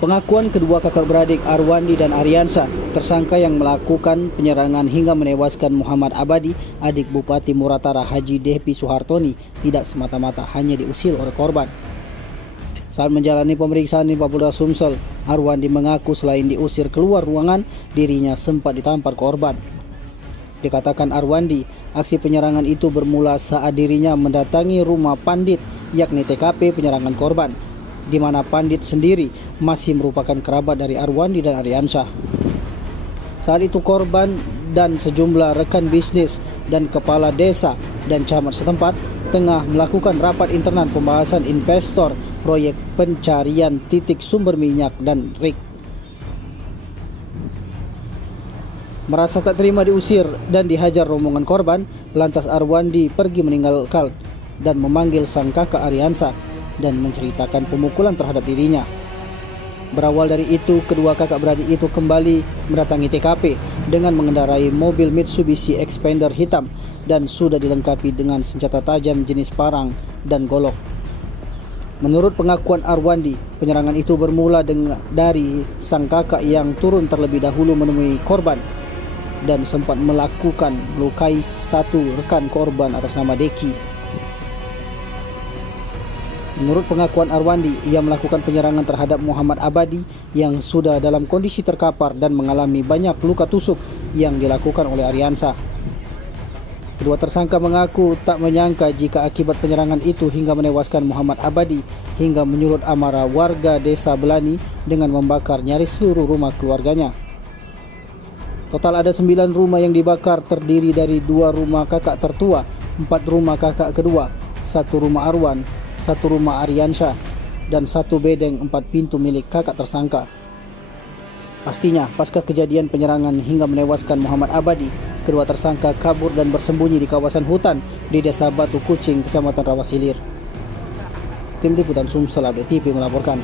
Pengakuan kedua kakak beradik Arwandi dan Aryansa, tersangka yang melakukan penyerangan hingga menewaskan Muhammad Abadi, adik Bupati Muratara Haji Dehpi Suhartoni, tidak semata-mata hanya diusir oleh korban. Saat menjalani pemeriksaan di Mapolda Sumsel, Arwandi mengaku selain diusir keluar ruangan, dirinya sempat ditampar korban. Dikatakan Arwandi, aksi penyerangan itu bermula saat dirinya mendatangi rumah Pandit, yakni TKP penyerangan korban, di mana Pandit sendiri masih merupakan kerabat dari Arwandi dan Aryansa. Saat itu korban dan sejumlah rekan bisnis dan kepala desa dan camat setempat tengah melakukan rapat internal pembahasan investor proyek pencarian titik sumber minyak dan rig. Merasa tak terima diusir dan dihajar rombongan korban, lantas Arwandi pergi meninggalkan dan memanggil sang kakak Aryansa dan menceritakan pemukulan terhadap dirinya. Berawal dari itu, kedua kakak beradik itu kembali mendatangi TKP dengan mengendarai mobil Mitsubishi Expander hitam dan sudah dilengkapi dengan senjata tajam jenis parang dan golok. Menurut pengakuan Arwandi, penyerangan itu bermula dari sang kakak yang turun terlebih dahulu menemui korban dan sempat melakukan melukai satu rekan korban atas nama Deki. Menurut pengakuan Arwandi, ia melakukan penyerangan terhadap Muhammad Abadi yang sudah dalam kondisi terkapar dan mengalami banyak luka tusuk yang dilakukan oleh Aryansa. Kedua tersangka mengaku tak menyangka jika akibat penyerangan itu hingga menewaskan Muhammad Abadi hingga menyulut amarah warga desa Belani dengan membakar nyaris seluruh rumah keluarganya. Total ada 9 rumah yang dibakar, terdiri dari 2 rumah kakak tertua, 4 rumah kakak kedua, 1 rumah Arwan, 1 rumah Aryansa, dan 1 bedeng 4 pintu milik kakak tersangka. Pastinya, pasca kejadian penyerangan hingga menewaskan Muhammad Abadi, kedua tersangka kabur dan bersembunyi di kawasan hutan di Desa Batu Kucing, Kecamatan Rawasilir. Tim Liputan Sumsel Update TV melaporkan.